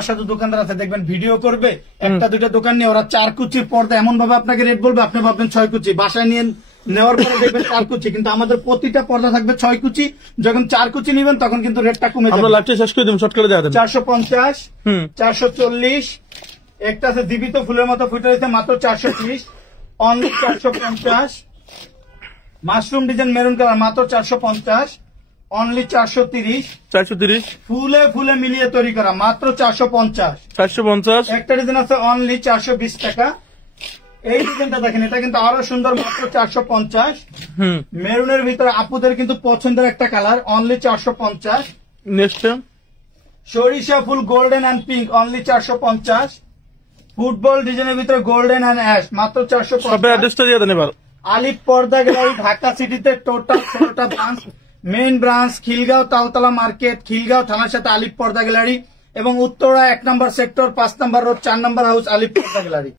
অসাধু দোকানদার আছে দেখবেন ভিডিও করবে, একটা দুইটা দোকান নিয়ে ওরা 4 কুচির পর্দা এমন ভাবে আপনাকে রেট বলবে, আপনি ভাববেন 6 কুচি, বাসায় নিয়ে নেওয়ার পরে দেখবেন 4 কুচি, কিন্তু আমাদের প্রতিটা পর্দা থাকবে 6 কুচি। যখন 4 কুচি নিবেন তখন কিন্তু রেটটা কমে যাবে। আমরা লাইভটা শেষ করে দিন, শর্ট করে দেওয়া দেন। 450, 440, একটা আছে জীবিত ফুলের মতো ফুটে রয়েছে মাত্র 430, only 450। Mushroom design maroon colour মাত্র 450, অনলি 430। 430 ফুলে ফুলে মিলিয়ে তৈরি করা মাত্র 450। 450 একটা ডিজাইন আছে অনলি 420 টাকা। এই ডিজাইনটা দেখেন, এটা কিন্তু আরো সুন্দর, মাত্র 450। মেরুনের ভিতরে আপুদের কিন্তু পছন্দের একটা কালার, অনলি 450। নেক্সট সরিষা ফুল golden and pink, only 450। Football ডিজাইনের ভিতরে গোল্ডেন অ্যান্ড অ্যাশ, মাত্র 450। সবে অ্যাড্রেসটা দিয়ে দেন এবার। আলিফ পর্দা গ্যালারি, ঢাকা সিটিতে টোটাল 16টা branch. Main branch Khilgaon Taltala market, Khilgaon থানার সাথে আলিফ পর্দা গ্যালারি, এবং উত্তরা 1 নম্বর সেক্টর 5 নম্বর রোড 4 নম্বর হাউস আলিফ পর্দা গ্যালারি।